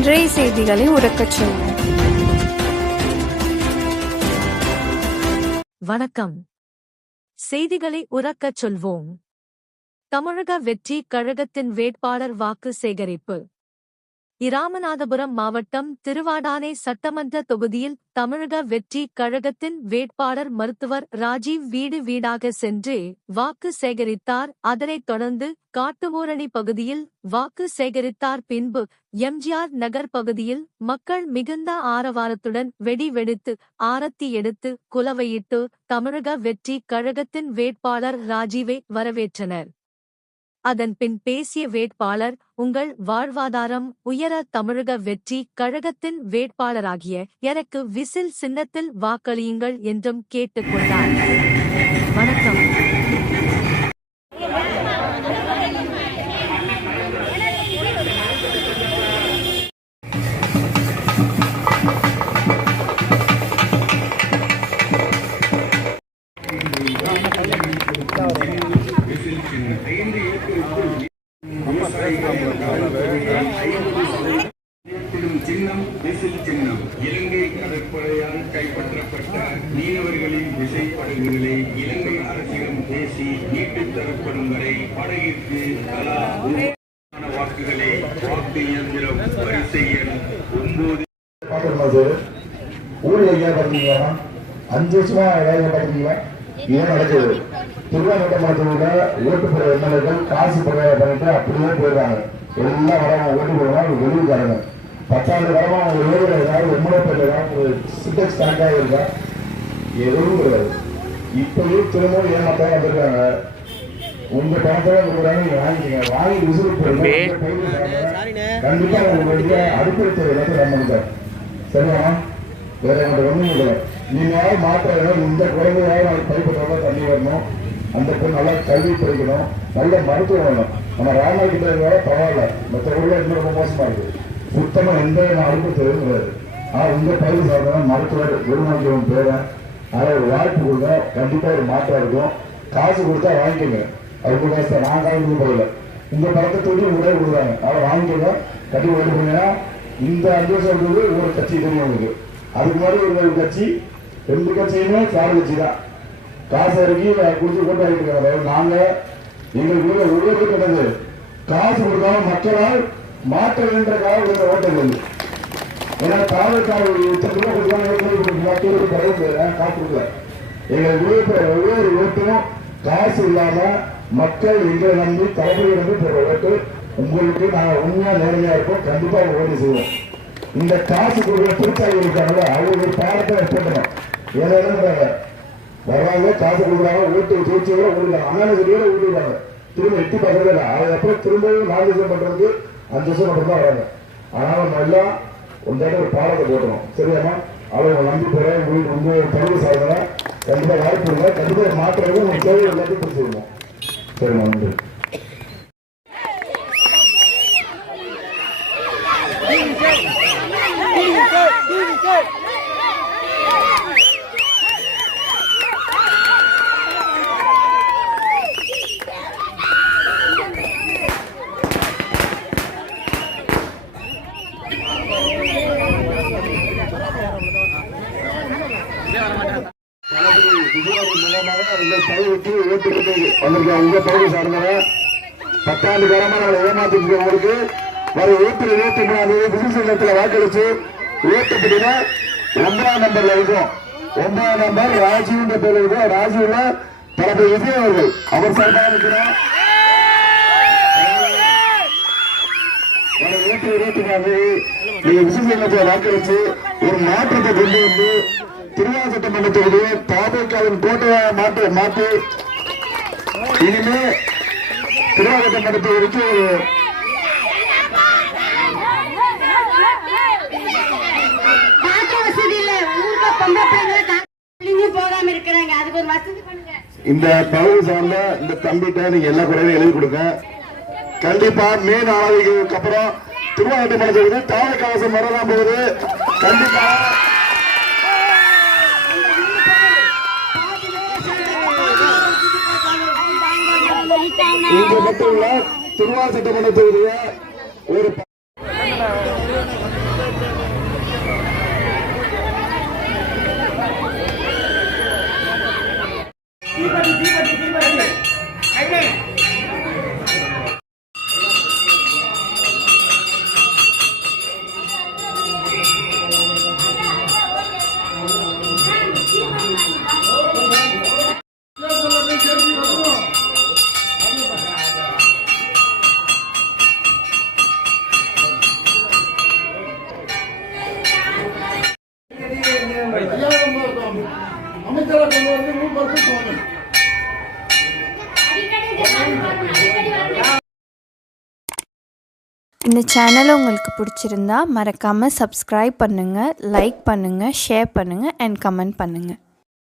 இன்றைய செய்திகளை உறக்கச் சொல்வோம். வணக்கம். செய்திகளை உறக்கச் சொல்வோம். தமிழக வெற்றி கழகத்தின் வேட்பாளர் வாக்கு சேகரிப்பு. இராமநாதபுரம் மாவட்டம் திருவாடானை சட்டமன்ற தொகுதியில் தமிழக வெற்றி கழகத்தின் வேட்பாளர் மருத்துவர் ராஜீவ் வீடு வீடாக சென்று வாக்கு சேகரித்தார். அதனைத் தொடர்ந்து காட்டுமூரணி பகுதியில் வாக்கு சேகரித்தார். பின்பு எம்ஜிஆர் நகர் பகுதியில் மக்கள் மிகுந்த ஆரவாரத்துடன் வெடி வெடித்து ஆரத்தி எடுத்து குலவையிட்டு தமிழக வெற்றி கழகத்தின் வேட்பாளர் ராஜீவை வரவேற்றனர். அதன் பின் பேசிய வேட்பாளர், உங்கள் வாழ்வாதாரம் உயர தமிழக வெற்றி கழகத்தின் வேட்பாளராகிய எனக்கு விசில் சின்னத்தில் வாக்களியுங்கள் என்றும் கேட்டுக்கொண்டார். வணக்கம். சின்னம் விசில் சின்னம். இலங்கை கடற்படையால் கைப்பற்றப்பட்ட மீனவர்களின் விசைப்படகுகளை இலங்கை அரசிடம் பேசி மீட்டுத் தரப்படும் வரை படகிற்கு தலா வாக்குகளை வாக்கு இயந்திரம் வரிசை எண் 9. ஊழியா பார்த்தீங்களா? 5 வருஷமா வேலை பார்த்தீங்களா? ஏன் நடக்குது? திருவாரூர் மாவட்டத்தில் ஓட்டு போற எம்எல்ஏக்கள் காசு பண்ணிட்டு அப்படியே போயிடுறாங்க. எல்லாம் வரவங்க ஓட்டு போடுவாங்க, வெளியூர்காரங்க 10,000 வரமா அவங்க ஏரியா ஏதாவது எம்எல்ஏ ஒரு சிட்டெக்ஸ் ஸ்டாண்டாக இருக்கா? எதுவும் கிடையாது. இப்பயும் திரும்பவும் ஏமாத்தான் வந்திருக்காங்க. உங்க பணத்தை கொடுக்குறாங்க, வாங்கிக்கங்க. வாங்கி விசில் போடுங்க. கண்டிப்பா உங்களுக்கு அடிப்படை தேவை எல்லாத்தையும் நம்ம சரியா? வேற எங்கிட்ட ஒண்ணும் இல்லை. நீங்க மாற்ற இந்த குழந்தையாவது படிப்பதாக தண்ணி வரணும். அந்த பொண்ணு நல்லா கல்வி படிக்கணும், நல்ல மருத்துவம் வேணும். நம்ம ராமகிட்ட பரவாயில்ல, மற்ற ஊர்ல இன்னும் ரொம்ப மோசமா இருக்கு. சுத்தமா எந்த அழுப்பு தெரியாது. உங்க பயிர் சார்ந்த மருத்துவர் குருநாதன் பேரன் அதை ஒரு வாய்ப்பு கொடுங்க. கண்டிப்பா ஒரு மாற்றம் இருக்கும். காசு கொடுத்தா வாங்கிக்கோங்க. அவங்க காசு தான், நான் காசு போகல. உங்க படத்தை தூண்டி உடனே கொடுக்குறாங்க, அதை வாங்கிக்கோங்க. கட்டி ஓட்டு போனீங்கன்னா இந்த 5 வருஷம் ஒரு கட்சி தெரியும் உங்களுக்கு. அதுக்கு முன்னாடி ஒரு கட்சி, 2 கட்சியுமே சார் கட்சி தான். காசு இறக்கி குடிச்சு போட்டு ஆகிட்டு இருக்காங்க. நாங்க எங்களுக்கு ஒரே கிடையாது, காசு கொடுக்காம மக்களால் மாற்ற வேண்டக்காக உள்ள ஓட்டங்கள். ஏன்னா தாலுக்காக 10 ரூபாய் கொடுக்காம காசு கொடுக்கல. எங்களுக்கு ஒவ்வொரு ஓட்டும் காசு இல்லாம மக்கள் எங்களை நம்பி தலைமையை நம்பி போற ஓட்டு உங்களுக்கு நாங்கள் உண்மையா நேர்மையா இருப்போம். கண்டிப்பா ஓட்டு செய்வோம். இந்த காசு கொடுக்குற திருச்சாளி இருக்காங்கல்ல, அவங்க ஒரு பாடத்தை போட்டணும். ஏன்னா வர்றாங்க, காசு கொடுக்குறாங்க, ஓட்டு ஜெயிச்சவரை ஓடுறாங்க, அண்ணான சொல்லியோட ஓடுறாங்க. திரும்ப எட்டி பார்க்கறதில்ல. அதுக்கப்புறம் திரும்பவும் 4 வருஷம் பண்றதுக்கு 5 வருஷம் மட்டும் தான் வராங்க. ஆனால் நம்ம எல்லாம் ஒரு பாடத்தை போட்டணும். சரியாமா? அவங்க நம்பி போறேன். உங்க பகுதி சாதனை கண்டிப்பா வாய்ப்பு இல்லை. கண்டிப்பா மாற்றம் உங்க தேவை எல்லாத்தையும் பிடிச்சிருவோம். சரிம்மா, நன்றி. உங்க பகுதி சார்ந்தவங்க 10 ஆண்டு காலமா நாங்கள் ஏமாத்திட்டு உங்களுக்கு வர ஏப்ரல் 23 விசில் வாக்களிச்சு ஓட்டுப்படினா 9ஆம் நம்பர்ல இருக்கும். 9ஆம் நம்பர் ராஜீவ் பேர் இருக்கும். ராஜீவ்ல தளபதி விஜய் அவர்கள் அவர் சார்பாக இருக்கிறோம். ஏப்ரல் 24 நீங்க விசில் வாக்களிச்சு ஒரு மாற்றத்தை கொண்டு வந்து திருவாரூர் சட்டமன்ற தொகுதியை தாபேக்காவின் கோட்டையை மாற்றி இனிமே திருவாரூர் சட்டமன்ற தொகுதிக்கு இந்த பகுதி சார்ந்த இந்த தம்பிட்ட நீங்க எல்லா குறையும் எழுதி கொடுங்க. கண்டிப்பா மே 4 அப்புறம் திருவாரூர் சட்டமன்ற தொகுதி தாவர கவசம் வரலாம் போகுது. கண்டிப்பா இங்க மட்டும் இல்ல, திருவாரூர் சட்டமன்ற தொகுதியை ஒரு இந்த சேனல் உங்களுக்கு பிடிச்சிருந்தா மறக்காமல் சப்ஸ்கிரைப் பண்ணுங்கள், லைக் பண்ணுங்கள், ஷேர் பண்ணுங்கள் அண்ட் கமெண்ட் பண்ணுங்கள்.